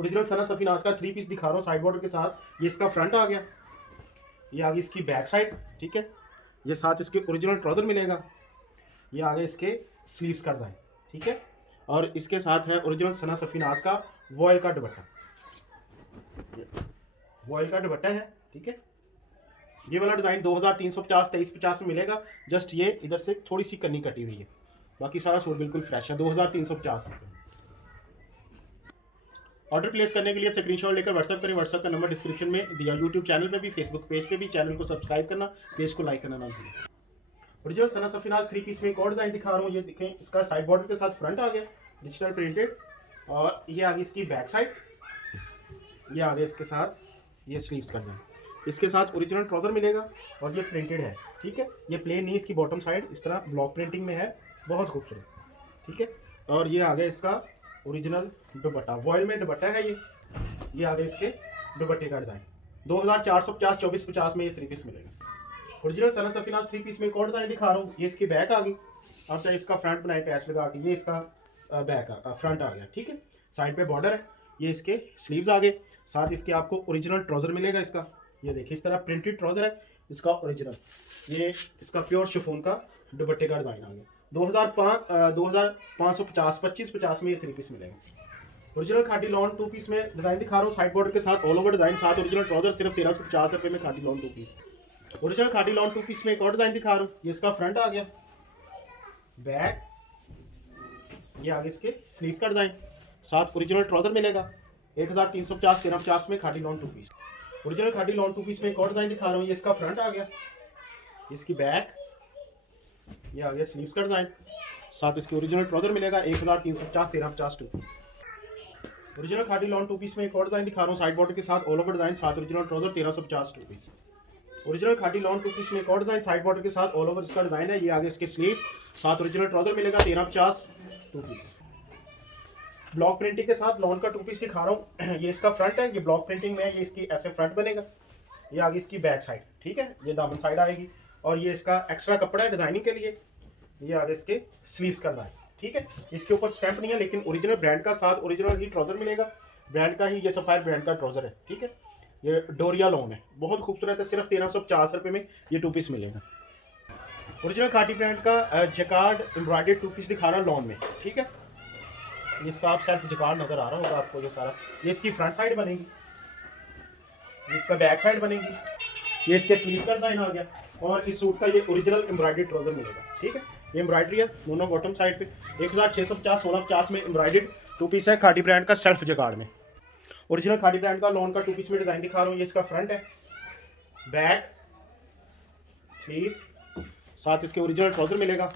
Original Sana Safinaz का 3 piece दिखा रहा हूँ साइड बॉर्डर के साथ। ये इसका फ्रंट आ गया, ये आगे इसकी बैक साइड, ठीक है। ये साथ इसके ओरिजिनल ट्राउजर मिलेगा, ये आगे इसके स्लीव्स का डिजाइन, ठीक है। और इसके साथ है ओरिजिनल सना सफीनाज का वॉयल का दुपट्टा, वॉयल का दुपट्टा है, ठीक है। ये वाला डिजाइन 2350 2350 में मिलेगा। जस्ट ये इधर से थोड़ी सी कन्नी कटी हुई है, बाकी सारा सूट बिल्कुल फ्रेश है। 2350 रुपये। ऑर्डर प्लेस करने के लिए स्क्रीनशॉट लेकर व्हाट्सएप करें। व्हाट्सएप का नंबर डिस्क्रिप्शन में दिया। यूट्यूब चैनल पे भी, फेसबुक पेज पे भी। चैनल को सब्सक्राइब करना, पेज को लाइक करना ना भूलें। ओरिजिनल सना सफीनाज 3 पीस में एक और डिजाइन दिखा रहा हूँ। ये देखें, इसका साइड बॉर्डर के साथ फ्रंट आ गया डिजिटल प्रिंटेड, और ये आगे इसकी बैक साइड, ये आगे इसके साथ ये स्लीव्स का डिजाइन। इसके साथ ओरिजिनल ट्राउजर मिलेगा और ये प्रिंटेड है, ठीक है। ये प्लेन नहीं, इसकी बॉटम साइड इस तरह ब्लॉक प्रिंटिंग में है, बहुत खूबसूरत, ठीक है। और ये आगे इसका ओरिजिनल दुपट्टा, वॉयल में दुपट्टा है ये आगे इसके दुपट्टे का डिजाइन। 2450 2450 में ये 3 पीस मिलेगा। ओरिजिनल सना सफीनाज 3 पीस में एक और डिजाइन दिखा रहा हूँ। ये इसकी बैक आ गई, आप चाहे इसका फ्रंट बनाए पैच लगा के, ये इसका बैक फ्रंट आ गया, ठीक है। साइड पे बॉर्डर है, ये इसके स्लीव्स आ गए, साथ इसके आपको ओरिजिनल ट्राउजर मिलेगा इसका। ये देखिए इस तरह प्रिंटेड ट्राउजर है इसका ओरिजिनल। ये इसका प्योर शिफॉन का दुपट्टे का डिजाइन आ गया। 2550 2550 में ये 3 पीस मिलेगा। ओरिजिनल खाटी लॉन 2 पीस में डिजाइन दिखा रहा हूँ साइड बॉर्डर के साथ, ऑल ओवर डिजाइन, साथ ओरिजिनल ट्राउजर, सिर्फ 1350 रुपये में खाटी लॉन 2 पीस। ओरिजिनल खाटी लॉन 2 पीस में एक और डिजाइन दिखा रहा हूँ। ये इसका फ्रंट आ गया, बैक, ये आगे इसके स्लीव्स का डिजाइन, साथ ओरिजिनल ट्राउजर मिलेगा। 1350 1350 में खाटी लॉन 2 पीस। ओरिजिनल खाटी लॉन 2 पीस में एक और डिजाइन दिखा रहा हूँ। ये इसका फ्रंट आ गया, इसकी बैक, ये आ गया स्लीव्स का डिजाइन, साथ इसके ओरिजिनल ट्राउजर मिलेगा। 1350 1350 2 पीस। ओरिजिनल खाटी लॉन 2 पीस में एक और डिजाइन दिखा रहा हूँ साइड बॉर्डर के साथ, ऑल ओवर डिजाइन, साथ ओरिजिनल ट्राउजर, 1350 2 पीस। ओरिजिनल खाटी लॉन 2 पीस में एक और डिजाइन साइड बॉर्डर के साथ, ऑल ओवर इसका डिजाइन है। ये आगे इसके स्लीव, साथ ओरिजिनल ट्राउजर मिलेगा। 1350 2 पीस। ब्लॉक प्रिंटिंग के साथ लॉन का 2 पीस दिखा रहा हूँ। ये इसका फ्रंट है, ये ब्लॉक प्रिंटिंग में है, ये इसकी ऐसे फ्रंट बनेगा। ये आगे इसकी बैक साइड, ठीक है, ये दामन साइड आएगी। और ये इसका एक्स्ट्रा कपड़ा है डिजाइनिंग के लिए। ये आगे इसके स्लीव्स का डिजाइन, ठीक है। इसके ऊपर स्टैंप नहीं है, लेकिन ओरिजिनल ब्रांड का, साथ ओरिजिनल ही ट्राउजर मिलेगा, ब्रांड का ही, ये सफायर ब्रांड का ट्राउजर है, ठीक है। ये डोरिया लॉन है, बहुत खूबसूरत है। सिर्फ 1350 रुपये में ये 2 पीस मिलेगा। ओरिजिनल खाटी ब्रांड का जकार्ड एम्ब्रॉयडर्ड 2 पीस दिखा रहा हूँ लॉन में, ठीक है। इसका आप सेल्फ जकार्ड नजर आ रहा होगा आपको, ये सारा, ये इसकी फ्रंट साइड बनेगी, इसका बैक साइड बनेगी, ये इसके स्लीव का डिजाइन आ गया। और इस सूट का ये ओरिजिनल एम्ब्रॉयडर्ड ट्राउजर मिलेगा, ठीक है। ये एम्ब्रॉयडरी है दोनों बॉटम साइड पे। 1650 1650 में एम्ब्रॉयडर्ड 2 पीस है खाटी ब्रांड का, सेल्फ जकार्ड में। ओरिजिनल खाटी ब्रांड का लॉन का 2 पीस में डिजाइन दिखा रहा हूँ। ये इसका फ्रंट है, बैक, स्लीव्स, साथ इसके ओरिजिनल ट्राउजर मिलेगा।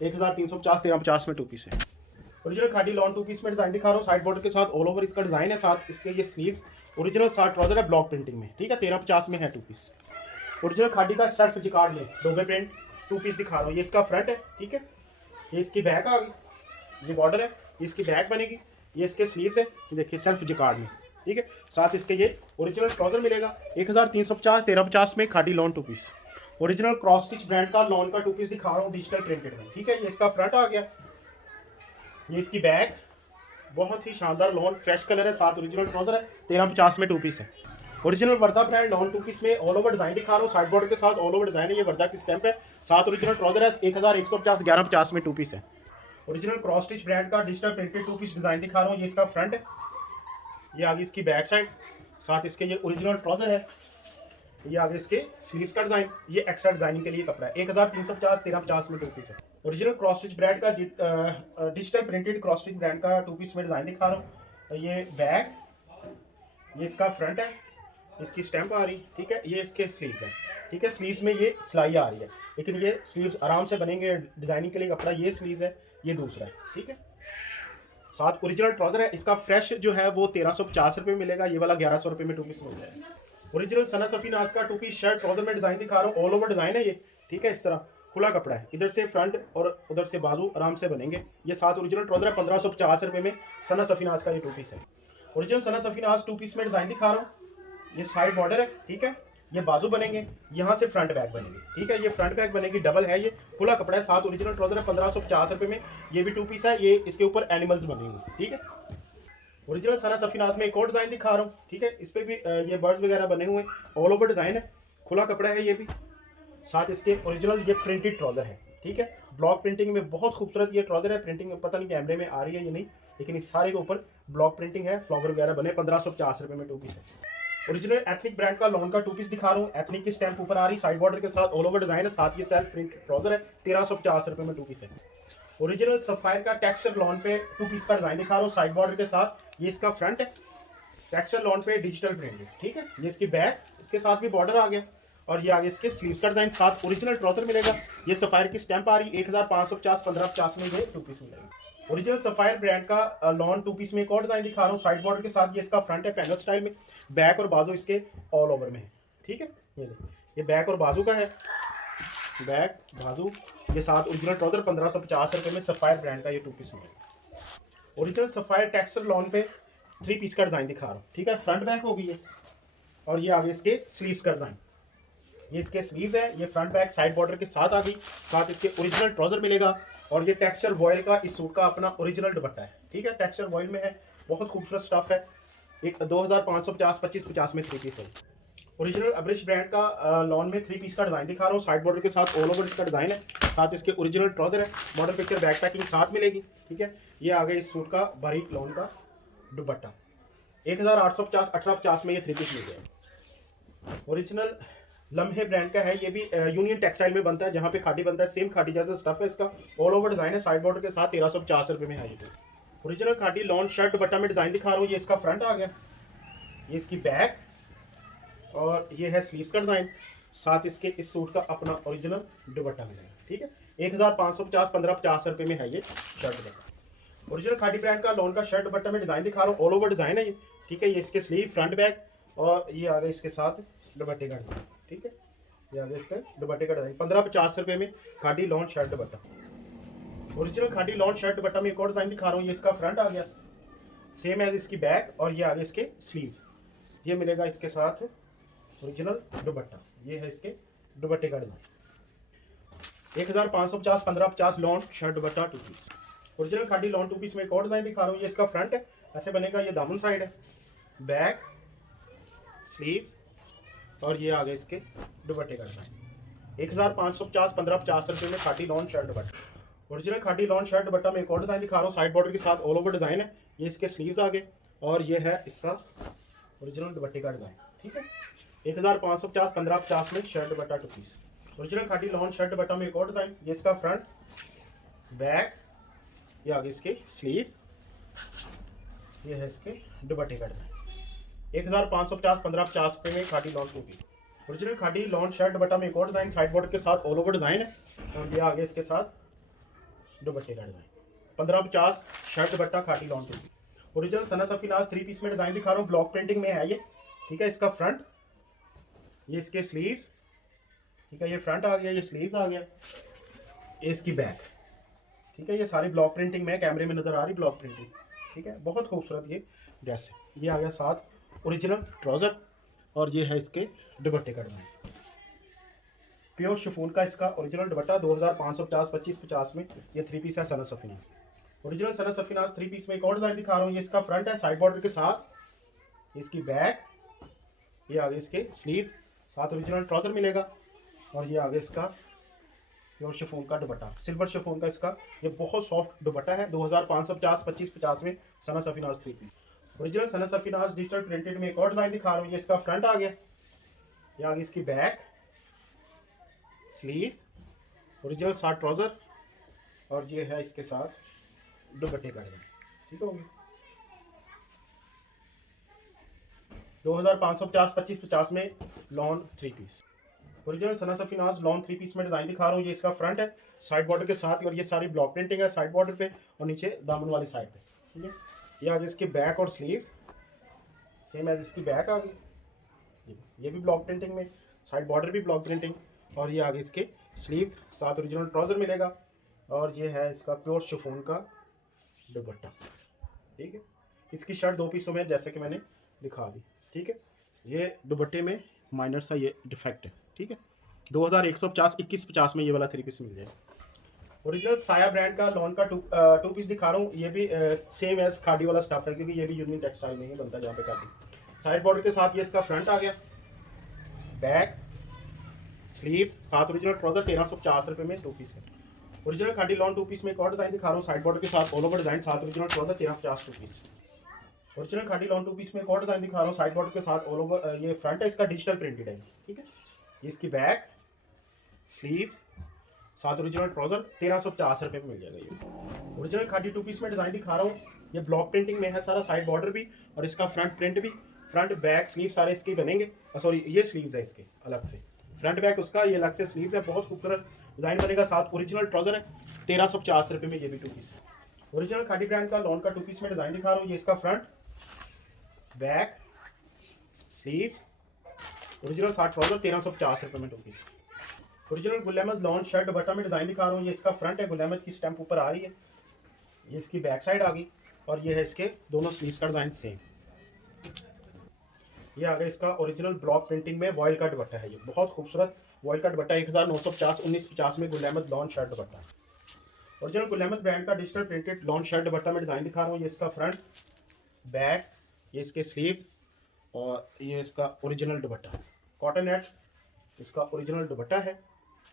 1350 1350 में 2 पीस है। ओरिजिनल खाटी लॉन 2 पीस में डिजाइन दिखा रहा हूँ साइड बॉर्डर के साथ, ऑल ओवर इसका डिजाइन है, साथ इसके ये स्लीव्स, ओरिजिनल साथ ट्राउजर है ब्लॉक प्रिंटिंग में, ठीक है। 1350 में है 2 पीस। ओरिजिनल खाटी का सेल्फ जिकार्ड में डोबे प्रिंट 2 पीस दिखा रहा हूँ। ये इसका फ्रंट है, ठीक है, ये इसकी बैक आ गई, ये बॉर्डर है, ये इसकी बैक बनेगी, ये इसके स्लीव्स है, ये देखिए सेल्फ जिकार्ड में, ठीक है। साथ इसके ये ओरिजिनल ट्राउजर मिलेगा। 1350 1350 में khadi lawn 2 piece. Original cross stitch brand का लॉन का 2 पीस दिखा रहा हूँ डिजिटल प्रिंटेड में, ठीक है। ये इसका फ्रंट आ गया, ये इसकी बैक, बहुत ही शानदार लॉन, फ्रेश कलर है, साथ ओरिजिनल ट्राउजर है। 1350 में 2 पीस है। ओरिजिनल वर्दा ब्रांड लॉन 2 पीस में ऑल ओवर डिजाइन दिखा रहा हूँ साइड बॉर्डर के साथ, ऑल ओवर डिजाइन है, ये वर्दा की स्टैंप है, साथ ओरिजिनल ट्राउजर है। 1150 1150 में 2 पीस है। ओरिजिनल क्रॉस स्टिच ब्रांड का डिजिटल प्रिंटेड 2 पीस डिजाइन दिखा रहा हूँ। ये इसका फ्रंट है, ये आगे इसकी बैक साइड, साथ इसके ये ओरिजिनल ट्राउजर है, ये आगे इसके स्लीव्स का डिजाइन, ये एक्स्ट्रा डिजाइनिंग के लिए कपड़ा है। 1350 1350 में 2 पीस है। ओरिजिनल क्रॉस स्टिच ब्रांड का digital printed cross stitch brand का 2 पीस में डिजाइन दिखा रहा हूँ। ये बैक, ये इसका फ्रंट है, इसकी स्टैंप आ रही, ठीक है। ये इसके स्लीव है, ठीक है। स्लीव्स में ये सिलाई आ रही है, लेकिन ये स्लीव्स आराम से बनेंगे, डिजाइनिंग के लिए कपड़ा। ये स्लीव्स है, ये दूसरा है, ठीक है। साथ ओरिजिनल ट्राउजर है, इसका फ्रेश जो है वो 1350 रुपये मिलेगा, ये वाला 1100 रुपये में 2 पीस मिल जाएगा। ओरिजिनल सना सफीनाज का 2 पीस शर्ट ट्राउजर में डिजाइन दिखा रहा हूँ, ऑल ओवर डिजाइन है ये, ठीक है। इस तरह खुला कपड़ा है, इधर से फ्रंट और उधर से बाजू आराम से बनेंगे। ये साथ ओरिजिनल ट्राउजर है। 1550 रुपये में सना सफीनाज का ये 2 पीस है। ओरिजिनल सना सफीनाज 2 पीस में डिजाइन दिखा रहा हूँ। ये साइड बॉर्डर है, ठीक है, ये बाजू बनेंगे, यहाँ से फ्रंट बैक बनेगी, ठीक है। ये फ्रंट बैक बनेगी, डबल है, ये खुला कपड़ा है, साथ ओरिजिनल ट्राउजर है। 1550 रुपये में ये भी 2 पीस है। ये इसके ऊपर एनिमल्स बनेंगे, ठीक है। ओरिजिनल सना सफीनाज में एक और डिज़ाइन दिखा रहा हूँ, ठीक है। इस पर भी ये बर्ड्स वगैरह बने हुए हैं, ऑल ओवर डिज़ाइन है, खुला कपड़ा है ये भी। साथ इसके ओरिजिनल ये प्रिंटेड ट्राउज़र है, ठीक है। ब्लॉक प्रिंटिंग में बहुत खूबसूरत ये ट्राउज़र है। प्रिंटिंग में पता नहीं कैमरे में आ रही है या नहीं, लेकिन इस सारे के ऊपर ब्लॉक प्रिंटिंग है, फ्लावर वगैरह बने। 1550 रुपये में 2 पीस है। ओरिजिनल एथनिक ब्रांड का लॉन का 2 पीस दिखा रहा हूँ। एथनिक की स्टैंप ऊपर आ रही, साइड बॉर्डर के साथ ऑल ओवर डिज़ाइन है। साथ ये सेल्फ प्रिंट ट्राउज़र है, 1350 रुपये में 2 पीस है। ओरिजिनल सफायर का टेक्सचर लॉन पे 2 पीस का डिज़ाइन दिखा रहा हूँ, साइड बॉर्डर के साथ। ये इसका फ्रंट है, टेक्सचर लॉन पे डिजिटल प्रिंट है, ठीक है। ये इसकी बैक, इसके साथ भी बॉर्डर आ गया। और ये आगे इसके स्लीव्स का डिज़ाइन, साथ ओरिजिनल ट्राउज़र मिलेगा। ये सफायर की स्टैंप आ रही, 1550 1550 में ये 2 पीस मिलेगा। ओरिजिनल सफायर ब्रांड का लॉन 2 पीस में एक और डिज़ाइन दिखा रहा हूँ, साइड बॉर्डर के साथ। ये इसका फ्रंट है पैनल स्टाइल में, बैक और बाजू इसके ऑल ओवर में है, ठीक है। ये देखिए, ये बैक और बाजू का है, बैक बाजू के साथ ओरिजिनल ट्राउज़र। 1550 रुपये में सफायर ब्रांड का ये 2 पीस मिलेगा। ओरिजिनल सफायर टेक्सचर लॉन पे 3 पीस का डिज़ाइन दिखा रहा हूँ, ठीक है। फ्रंट बैक होगी ये, और ये आगे इसके स्लीव्स का डिज़ाइन। ये इसके स्लीव्स है, ये फ्रंट बैक साइड बॉर्डर के साथ आ गई। साथ इसके ओरिजिनल ट्राउज़र मिलेगा। और ये टेक्सचर वॉयल का इस सूट का अपना ओरिजिनल दुपट्टा है, ठीक है। टेक्सचर वॉयल में है, बहुत खूबसूरत स्टफ है। एक 2550 2550 में 3 पीस है। ओरिजिनल अब्रिश ब्रांड का लॉन में 3 पीस का डिज़ाइन दिखा रहा हूँ, साइड बॉर्डर के साथ ऑल ओवर इसका डिज़ाइन है। साथ इसके ओरिजिनल ट्राउज़र है, मॉडल पिक्चर बैक पैकिंग साथ मिलेगी, ठीक है। ये आगे इस सूट का बारीक लॉन का दुपट्टा, 1850 1850 में ये 3 पीस मिल जाएगा। ओरिजिनल लम्हे ब्रांड का है, ये भी यूनियन टेक्सटाइल में बनता है, जहाँ पे खादी बनता है। सेम खादी जैसा स्टफ है इसका, ऑल ओवर डिज़ाइन है, साइड बॉर्डर के साथ। 1350 रुपये में है ये। Original khadi lawn shirt dupatta में डिज़ाइन दिखा रहा हूँ। ये इसका फ्रंट आ गया, ये इसकी बैक, और ये है स्लीव्स का डिज़ाइन। साथ इसके इस सूट का अपना ओरिजिनल दुपट्टा मिलेगा, ठीक है। 1550 1550 रुपये में है ये shirt dupatta. Original khadi brand का लॉन का शर्ट दुपट्टा में डिज़ाइन दिखा रहा हूँ, ऑल ओवर डिज़ाइन है ये, ठीक है। ये इसके स्लीव, फ्रंट बैक, और ये आगे इसके साथ दुपट्टे का डिज़ाइन, ठीक है। ये आगे इसका दुपट्टे का डिज़ाइन। 1550 रुपये में khadi lawn shirt dupatta. Original khadi lawn shirt dupatta में एक और डिज़ाइन दिखा रहा हूँ। ये इसका फ्रंट आ गया, सेम एज इसकी बैक, और ये आगे इसके स्लीव्स। ये मिलेगा इसके साथ ओरिजिनल दुपट्टा। ये है इसके दुपट्टे का design. 1550 1550 lawn shirt dupatta 2 piece. Original khadi lawn 2 piece में एक और डिज़ाइन दिखा रहा हूँ। ये इसका फ्रंट है, ऐसे बनेगा। ये दामन साइड है, बैक, स्लीव्स, और ये आगे इसके दुपट्टे का डिज़ाइन। 1550 1550 रुपये में khadi lawn shirt dupatta. Original khadi lawn shirt dupatta में एक और डिज़ाइन दिखा रहा हूँ, साइड बॉर्डर के साथ ऑल ओवर डिज़ाइन है। ये इसके स्लीव्स आगे, और ये है इसका ओरिजिनल दुपट्टे का डिज़ाइन, ठीक है। 1550 1550 में shirt dupatta 2 piece. Original khadi lawn shirt dupatta में एक और डिज़ाइन। ये इसका फ्रंट, बैक, ये आगे इसके स्लीव्स, ये है इसके दुपट्टे का डिज़ाइन। 1550 1550 रुपये में khadi lawn 2 piece. Original khadi lawn shirt dupatta में एक और डिज़ाइन, साइड बॉर्डर के साथ ऑल ओवर डिज़ाइन है, और ये आगे इसके साथ दुपट्टे का design. 1550 shirt dupatta khadi lawn 2 piece. Original Sana Safinaz 3 piece में डिज़ाइन दिखा रहा हूँ, ब्लॉक प्रिंटिंग में है ये, ठीक है। इसका फ्रंट, ये इसके स्लीव्स, ठीक है। ये फ्रंट आ गया, ये स्लीव्स आ गया, ये इसकी बैक, ठीक है। ये सारी ब्लॉक प्रिंटिंग में, कैमरे में नज़र आ रही ब्लॉक प्रिंटिंग, ठीक है। बहुत खूबसूरत ये ड्रेस है। ये आ गया साथ ओरिजिनल ट्राउज़र, और ये है इसके दुपट्टे का डिज़ाइन। प्योर शिफॉन का इसका ओरिजिनल दुपट्टा। 2550 2550 में ये 3 पीस है सना सफीनाज। ओरिजिनल सना सफीनाज 3 पीस में एक और डिज़ाइन दिखा रहा हूँ। ये इसका फ्रंट है, साइड बॉर्डर के साथ, इसकी बैक, ये आगे इसके स्लीव्स, साथ ओरिजिनल ट्राउज़र मिलेगा, और ये आगे इसका प्योर शिफॉन का दुपट्टा, सिल्वर शिफॉन का इसका। ये बहुत सॉफ्ट दुपट्टा है। 2550 2550 में सना Safinaz 3 piece. Original Sana Safinaz digital printed में एक और डिज़ाइन दिखा रहा हूँ। ये इसका फ्रंट आ गया, ये आगे इसकी बैक, स्लीव्स, ओरिजिनल साथ ट्राउज़र, और ये है इसके साथ दुपट्टे का डिज़ाइन, ठीक हो गया। 2550 2550 में lawn 3 piece. Original Sana Safinaz lawn 3 piece में डिज़ाइन दिखा रहा हूँ। ये इसका फ्रंट है, साइड बॉर्डर के साथ, और ये सारी ब्लॉक प्रिंटिंग है साइड बॉर्डर पे, और नीचे दामन वाली साइड पे, ठीक है। ये आगे इसके बैक और स्लीव्स, सेम एज इसकी बैक आ गई। ये भी ब्लॉक प्रिंटिंग में, साइड बॉर्डर भी ब्लॉक प्रिंटिंग, और ये आगे इसके स्लीव्स, साथ ओरिजिनल ट्राउज़र मिलेगा, और ये है इसका प्योर शिफॉन का दुपट्टा, ठीक है। इसकी शर्ट 2 पीसों में जैसे कि मैंने दिखा दी, ठीक है। ये दुपट्टे में माइनर सा ये डिफेक्ट है, ठीक है। 2150 2150 में ये वाला 3 पीस मिल जाएगा। ओरिजिनल साया ब्रांड का लॉन का टू पीस दिखा रहा हूँ। ये भी सेम एज खादी वाला स्टफ है, क्योंकि ये भी यूनिक टेक्सटाइल में ही बनता है जहाँ पे खादी। साइड बॉर्डर के साथ ये इसका फ्रंट आ गया, बैक, स्लीव्स, साथ ओरिजिनल ट्राउजर 1350 में टू पीस है। Original khadi lawn two piece में एक और डिजाइन दिखा रहा हूँ, साइड बॉर्डर के साथ ऑल ओवर डिजाइन, साथ original trouser 1350 two piece. Original khadi lawn two piece में एक और डिजाइन दिखा रहा हूँ, साइड बॉर्डर के साथ ऑल ओवर, ये फ्रंट है इसका डिजिटल प्रिंटेड है, ठीक है। ये इसकी बैक, स्लीव्स, साथ ओरिजिनल ट्राउजर 1350 में मिल जाएगा। ये ओरिजिनल खादी टू पीस में डिजाइन दिखा रहा हूँ, ये ब्लॉक प्रिंटिंग में है सारा, साइड बॉर्डर भी और इसका फ्रंट प्रिंट भी, फ्रंट बैक स्लीव सारे इसके बनेंगे। सॉरी, ये स्लीव्स है इसके अलग से, फ्रंट बैक उसका ये अलग से स्लीव्स है, बहुत खूबसूरत डिजाइन बनेगा। साथ ओरिजिनल ट्राउजर है 1350 में, ये भी टू पीस है। ओरिजिनल खादी ब्रांड का लॉन का टू पीस में डिजाइन दिखा रहा हूँ, ये इसका फ्रंट, बैक, स्लीव्स, ओरिजिनल साथ ट्राउजर 1350 में two piece. Original Gul Ahmed lawn shirt बटा में डिजाइन दिखा रहा हूँ, ये इसका फ्रंट है, गुल अहमद की स्टैंप ऊपर आ रही है, ये इसकी बैक साइड आ गई और ये है इसके दोनों स्लीव्स का डिजाइन सेम। ये आ गया इसका ओरिजिनल ब्लॉक प्रिंटिंग में वॉयल का दुपट्टा है, ये बहुत खूबसूरत वॉयल का दुपट्टा 1950 1950 में Gul Ahmed lawn shirt dupatta. Original Gul Ahmed brand का digital printed lawn shirt dupatta में डिजाइन दिखा रहा हूँ, ये इसका फ्रंट, बैक, ये इसके स्लीव्स और ये इसका ओरिजिनल दुपट्टा, कॉटन नेट इसका ओरिजिनल दुपट्टा है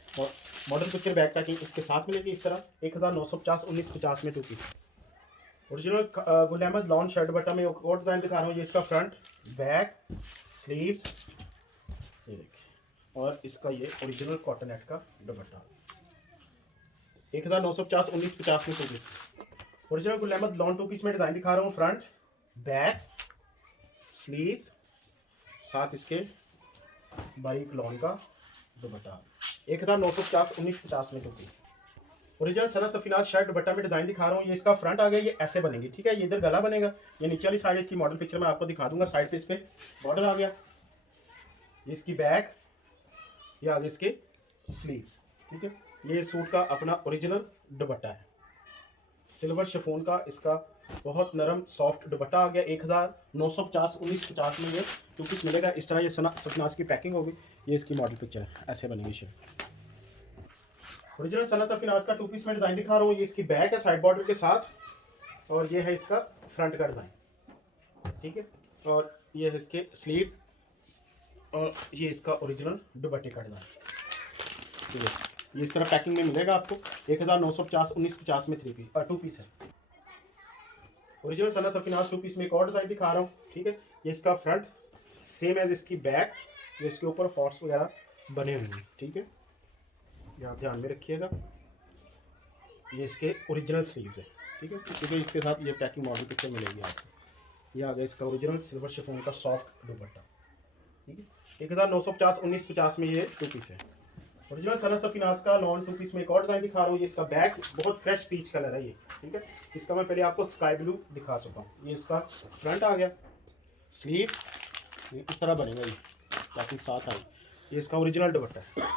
और मॉडल पिक्चर बैक पैकिंग इसके साथ मिलेगी इस तरह। 1950 1950 में two piece. Original Gul Ahmed lawn shirt बटा में और डिजाइन दिखा रहा हूँ, ये इसका फ्रंट, बैक, स्लीव्स, ये देखिए, और इसका ये ओरिजिनल कॉटन नेट का दुपट्टा 1950 1950 में two piece. Original Gul Ahmed lawn two piece में डिजाइन दिखा रहा हूँ, फ्रंट, बैक, स्लीव्स, साथ इसके बारीक लॉन का दुपट्टा 1950 1950 में two piece. Original Sana Safinaz shirt dupatta में डिजाइन दिखा रहा हूँ, ये इसका फ्रंट आ गया, ये ऐसे बनेगी, ठीक है। ये इधर गला बनेगा, ये नीचे वाली साइड इसकी मॉडल पिक्चर में आपको दिखा दूंगा, साइड पे इस पे बॉर्डर आ गया, ये इसकी बैक, ये आ गए इसके स्लीव्स, ठीक है। ये सूट का अपना ओरिजिनल दुपट्टा है, सिल्वर शिफॉन का इसका बहुत नरम सॉफ्ट दुपट्टा आ गया। 1950 1950 में ये टू पीस मिलेगा इस तरह। ये सफनाज की पैकिंग होगी, ये इसकी मॉडल पिक्चर है, ऐसे बनेगी शर्ट। ओरिजिनल सना सफनाज का टू पीस में डिजाइन दिखा रहा हूँ, ये इसकी बैक है साइड बॉर्डर के साथ और ये है इसका फ्रंट का डिजाइन, ठीक है। और ये है इसके स्लीव्स और ये इसका ओरिजिनल दुपट्टे का डिजाइन, ठीक है। ये इस तरह पैकिंग में मिलेगा आपको। 1950 1950 में टू पीस है। Original Sana Safinaz to piece में एक और डिजाइन दिखा रहा हूँ, ठीक है। ये इसका फ्रंट सेम एज इसकी बैक, ये इसके ऊपर हॉर्स वगैरह बने हुए हैं, ठीक है। यहाँ ध्यान में रखिएगा, ये इसके ओरिजिनल स्लीव्स है, ठीक है, क्योंकि इसके साथ ये पैकिंग मॉडल पिक्चर मिलेगी आपको। ये आ गया इसका ओरिजिनल सिल्वर शिफॉन का सॉफ्ट दुपट्टा, ठीक है। 1950 1950 में ये टू पीस है। ओरिजिनल सना सफीनाज का लॉन टू पीस में एक और डिजाइन दिखा रहा हूँ, ये इसका बैक बहुत फ्रेश पीच कलर है ये, ठीक है। इसका मैं पहले आपको स्काई ब्लू दिखा चुका हूँ। ये इसका फ्रंट आ गया, स्लीव ये इस तरह बनेगा, ये ताकि साथ आए। ये इसका ओरिजिनल दुपट्टा है।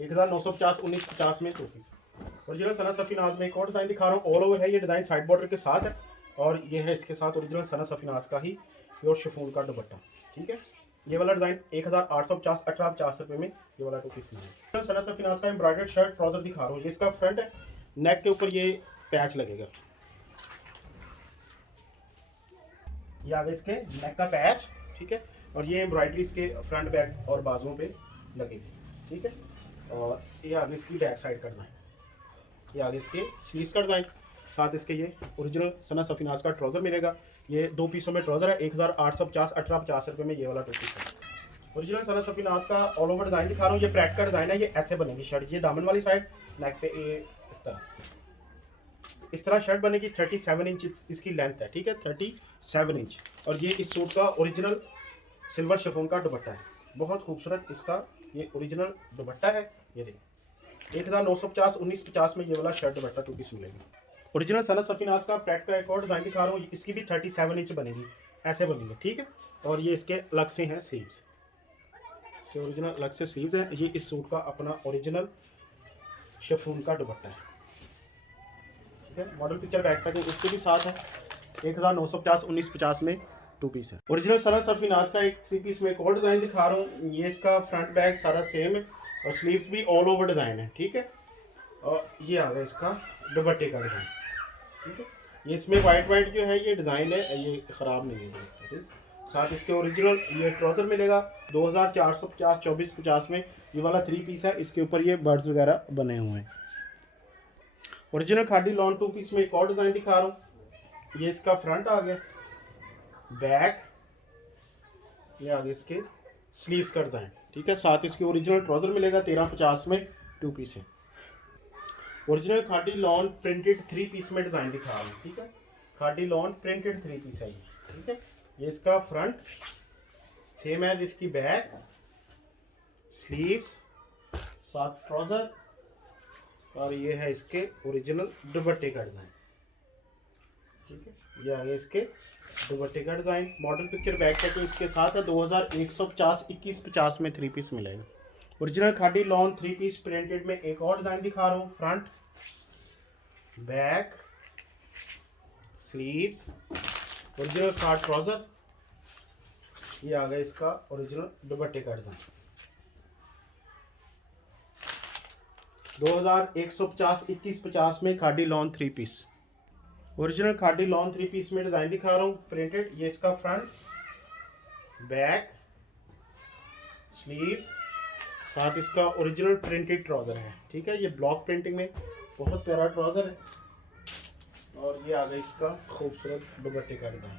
1950 1950 में two piece. Original Sana Safinaz में एक और डिजाइन दिखा रहा हूँ, ऑल ओवर है, ये डिजाइन साइड बॉर्डर के साथ है और ये है इसके साथ ओरिजिनल सना सफीनाज का ही प्योर शिफॉन का दुपट्टा, ठीक है। ये वाला डिजाइन 1850 1850 में ये वाला टू पीस है। सना सफीनाज का एम्ब्रॉयडर्ड शर्ट ट्राउजर दिखा रहा हूँ, ये इसका फ्रंट है, नेक के ऊपर ये पैच लगेगा, ये आगे इसके नेक का पैच, ठीक है। और ये एम्ब्रॉयडरी इसके फ्रंट बैक और बाजुओं पे लगेगी, ठीक है। और ये आगे इसकी बैक साइड का डिजाइन, ये आगे इसके स्लीव्स का डिजाइन, साथ इसके ये ओरिजिनल सना सफीनाज का ट्राउजर मिलेगा। ये दो पीसों में ट्राउजर है। 1850 1850 में ये वाला टू पीस है। ओरिजिनल सना सफीनाज का ऑल ओवर डिजाइन दिखा रहा हूँ, ये ब्रैड का डिजाइन है, ये ऐसे बनेगी शर्ट, ये दामन वाली साइड, नेक पे ये इस तरह शर्ट बनेगी। 37 इंच इसकी लेंथ है, ठीक है, 37 इंच। और ये इस सूट का ओरिजिनल सिल्वर शिफॉन का दुपट्टा है, बहुत खूबसूरत इसका ये ओरिजिनल दुपट्टा है। ये देखिए 1950 1950 में ये वाला शर्ट दुपट्टा टू पीस मिलेगी। ओरिजिनल सना सफीनाज का ब्रैड का एक और डिजाइन दिखा रहा हूँ, इसकी भी 37 इंच बनेगी, ऐसे बनेगी, ठीक है। और ये इसके अलग से हैं स्लीव्स, इसके ओरिजिनल अलग से स्लीव्स हैं। ये इस सूट का अपना ओरिजिनल शिफॉन का दुपट्टा है, ठीक है। मॉडल पिक्चर बैक पैकिंग इसके भी साथ है। 1950 1950 में टू पीस है। ओरिजिनल सना सफीनाज का एक थ्री पीस में एक और डिजाइन दिखा रहा हूँ, ये इसका फ्रंट बैक सारा सेम है और स्लीव्स भी ऑल ओवर डिजाइन है, ठीक है। और ये आ गया इसका दुपट्टे का डिज़ाइन। ठीक है, ये इसमें वाइट वाइट जो है ये डिज़ाइन है, ये ख़राब नहीं है। ठीक, साथ इसके ओरिजिनल ये ट्राउज़र मिलेगा 2450 2450 में। ये वाला 3 पीस है, इसके ऊपर ये बर्ड्स वगैरह बने हुए हैं। ओरिजिनल खादी लॉन 2 पीस में एक और डिज़ाइन दिखा रहा हूँ। ये इसका फ्रंट आ गया, बैक, ये आगे इसके स्लीव्स का डिज़ाइन। ठीक है, साथ इसके ओरिजिनल ट्राउज़र मिलेगा 1350 में, 2 पीस है। Original khadi lawn printed 3 piece में डिज़ाइन दिखा रहा हूँ। ठीक है, खादी लॉन प्रिंटेड 3 पीस है ये। ठीक है, ये इसका फ्रंट सेम है, इसकी बैक, स्लीव्स, साथ ट्राउज़र, और ये है इसके ओरिजिनल दुपट्टे का डिज़ाइन। ठीक है, ये आगे इसके दुपट्टे का design. Model picture back packing इसके साथ है। 2150 2150 में 3 पीस मिलेगा। Original khadi lawn 3 piece printed में एक और डिज़ाइन दिखा रहा हूँ। फ्रंट, बैक, स्लीव्स, ओरिजिनल साथ ट्राउज़र, ये आ गया इसका ओरिजिनल दुपट्टे का डिज़ाइन। 2150 2150 में khadi lawn 3 piece. Original khadi lawn 3 piece में डिज़ाइन दिखा रहा हूँ प्रिंटेड। ये इसका फ्रंट, बैक, स्लीव्स, साथ इसका ओरिजिनल प्रिंटेड ट्राउज़र है। ठीक है, ये ब्लॉक प्रिंटिंग में बहुत प्यारा ट्राउज़र है। और ये आ गया इसका खूबसूरत दुपट्टे का डिज़ाइन,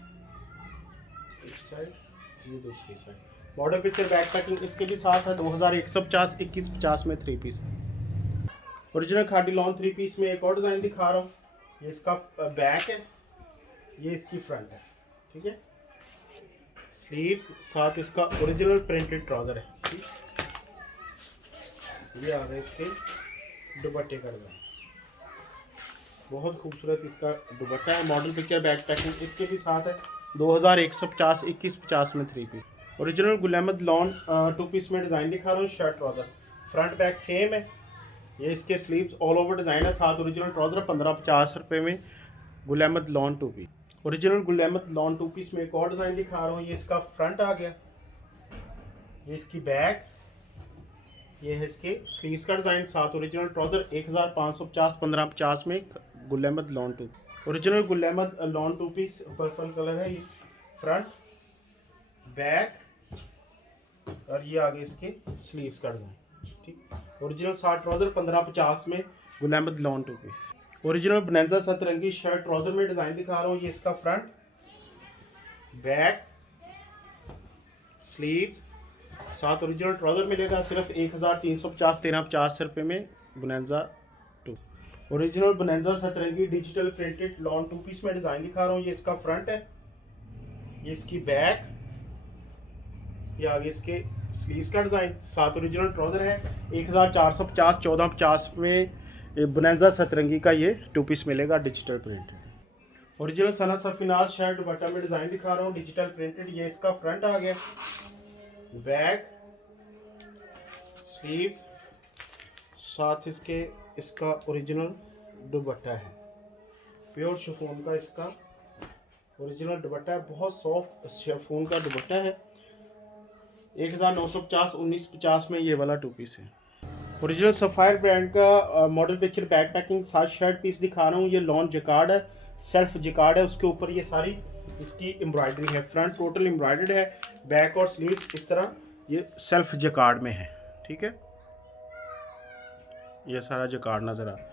इस साइड, ये दूसरी side. Model picture back packing इसके भी साथ है। 2150 2150 में 3 piece. Original khadi lawn 3 piece में एक और डिज़ाइन दिखा रहा हूँ। ये इसका बैक है, ये इसकी फ्रंट है। ठीक है, स्लीव्स, साथ इसका ओरिजिनल प्रिंटेड ट्राउज़र है। ठीक, ये आ गया इसके दुपट्टे का डिज़ाइन, बहुत खूबसूरत इसका दुपट्टा है। मॉडल पिक्चर बैक पैकिंग इसके भी साथ है। 2150 2150 में 3 piece. Original Gul Ahmed lawn 2 piece में डिज़ाइन दिखा रहा हूँ। Shirt trouser, front back same है। ये इसके स्लीव्स ऑल ओवर डिज़ाइन है, साथ ओरिजिनल ट्राउज़र। 1550 रुपये में Gul Ahmed lawn 2 piece. Original Gul Ahmed lawn 2 piece में एक और डिज़ाइन दिखा रहा हूँ। ये इसका फ्रंट आ गया, ये इसकी बैक, ये है इसके स्लीव्स का डिज़ाइन, साथ ओरिजिनल ट्राउज़र। 1550 1550 में Gul Ahmed lawn 2। Original Gul Ahmed lawn 2 piece purple colour है। ये फ्रंट, बैक, और ये आगे इसके स्लीव्स का डिज़ाइन। ठीक, ओरिजिनल साथ ट्राउज़र। 1550 में गुलहमद लॉन 2 पीस। ओरिजिनल बनैज़ा सतरंगी शर्ट ट्राउज़र में डिज़ाइन दिखा रहा हूँ। ये इसका फ्रंट, बैक, स्लीव्स, साथ ओरिजिनल ट्राउज़र मिलेगा सिर्फ 1350 1350 रुपये में बनैज़ा 2। ओरिजिनल बनैज़ा सतरंगी डिजिटल प्रिंटेड लॉन 2 पीस में डिज़ाइन दिखा रहा हूँ। ये इसका फ्रंट है, ये इसकी बैक, ये आगे इसके स्लीव्स का डिज़ाइन, साथ ओरिजिनल ट्राउज़र है। 1450 1450 में बनैज़ा सतरंगी का ये 2 पीस मिलेगा, डिजिटल प्रिंट है। ओरिजिनल सना सफिनाज शर्ट दुपट्टा में डिज़ाइन दिखा रहा हूँ, डिजिटल प्रिंटेड। ये इसका फ्रंट आ गया, बैक, स्लीव्स, साथ इसका ओरिजिनल दुपट्टा है। प्योर शिफॉन का इसका ओरिजिनल दुपट्टा है, बहुत सॉफ्ट शिफॉन का दुपट्टा है। 1950 1950 में ये वाला 2 पीस है। ओरिजिनल सफ़ायर ब्रांड का मॉडल पिक्चर बैक पैकिंग साथ शर्ट पीस दिखा रहा हूँ। ये लॉन जकार्ड है, सेल्फ जकार्ड है, उसके ऊपर ये सारी इसकी एम्ब्रॉयडरी है। फ्रंट टोटल एम्ब्रॉयडर्ड है, बैक और स्लीव इस तरह ये सेल्फ जकार्ड में है। ठीक है, ये सारा जकार्ड नज़र आ रहा है।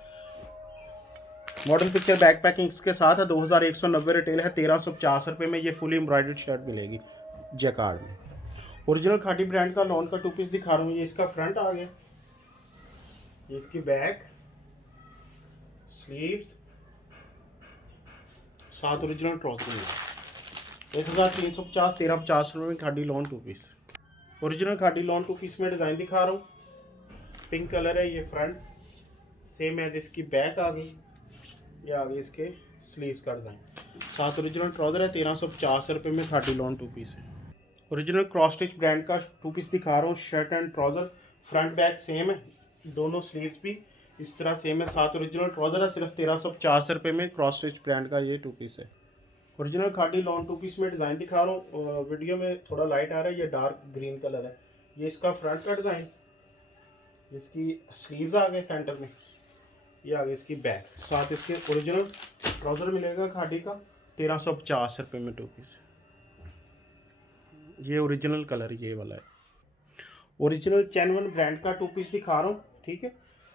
मॉडल पिक्चर बैक पैकिंग इसके साथ है। 2190 रिटेल है। 1350 रुपये में ये फुली एम्ब्रॉयडर्ड शर्ट मिलेगी जकार्ड में। ओरिजिनल खादी ब्रांड का लॉन का 2 पीस दिखा रहा हूँ। ये इसका फ्रंट आ गया, ये इसकी बैक, स्लीव्स, साथ ओरिजिनल ट्राउज़र। 1350 1350 रुपये में khadi lawn 2 piece. Original khadi lawn 2 piece में डिज़ाइन दिखा रहा हूँ। पिंक कलर है, ये फ्रंट सेम है, इसकी बैक आ गई, ये आ गई इसके स्लीव्स का डिज़ाइन, साथ ओरिजिनल ट्राउज़र है। 1350 रुपये में खादी लॉन 2 पीस है। ओरिजिनल क्रॉस स्टिच ब्रांड का 2 पीस दिखा रहा हूँ। Shirt and trouser, front back same है, दोनों स्लीव्स भी इस तरह सेम है, साथ ओरिजिनल ट्राउज़र है। सिर्फ 1350 रुपये में क्रॉस स्टिच ब्रांड का ये 2 पीस है। ओरिजिनल खादी लॉन 2 पीस में डिज़ाइन दिखा रहा हूँ। वीडियो में थोड़ा लाइट आ रहा है, ये डार्क ग्रीन कलर है। ये इसका फ्रंट का डिज़ाइन, इसकी स्लीव्स आ गए सेंटर में, ये आगे इसकी बैक, साथ इसके ओरिजिनल ट्राउज़र मिलेगा खादी का 1350 रुपये में 2 पीस। ये ओरिजिनल कलर ये वाला है, ओरिजिनल चैनवन ब्रांड का 2 पीस दिखा रहा हूँ, ठीक है।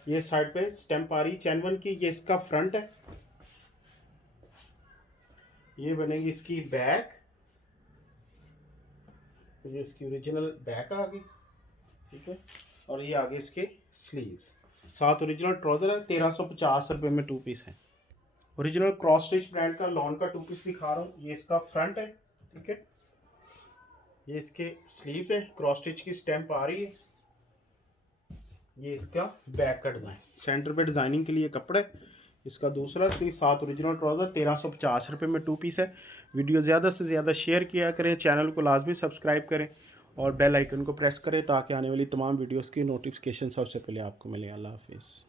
ये साइड पे स्टैम्प आ रही चैनवन की, ये इसका फ्रंट है, ये बनेगी इसकी बैक, ये इसकी ओरिजिनल बैक आ गई, ठीक है। और ये आगे इसके स्लीव्स, साथ ओरिजिनल ट्राउज़र है 1350 रुपये में 2 पीस है। ओरिजिनल क्रॉस स्टिच ब्रांड का लॉन का 2 पीस दिखा रहा हूँ, ये इसका फ्रंट है, ठीक है। ये इसके स्लीव्स है, क्रॉस स्टिच की स्टैम्प आ रही है, ये इसका बैक का डिज़ाइन, सेंटर पे डिज़ाइनिंग के लिए कपड़ा है। इसका दूसरा स्लीव, साथ ओरिजिनल ट्राउज़र 1350 रुपये में 2 पीस है। वीडियो ज़्यादा से ज़्यादा शेयर किया करें, चैनल को लाजमी सब्सक्राइब करें और बेल आइकन को प्रेस करें ताकि आने वाली तमाम वीडियोस की नोटिफिकेशन सबसे पहले आपको मिले। अल्लाह हाफिज़।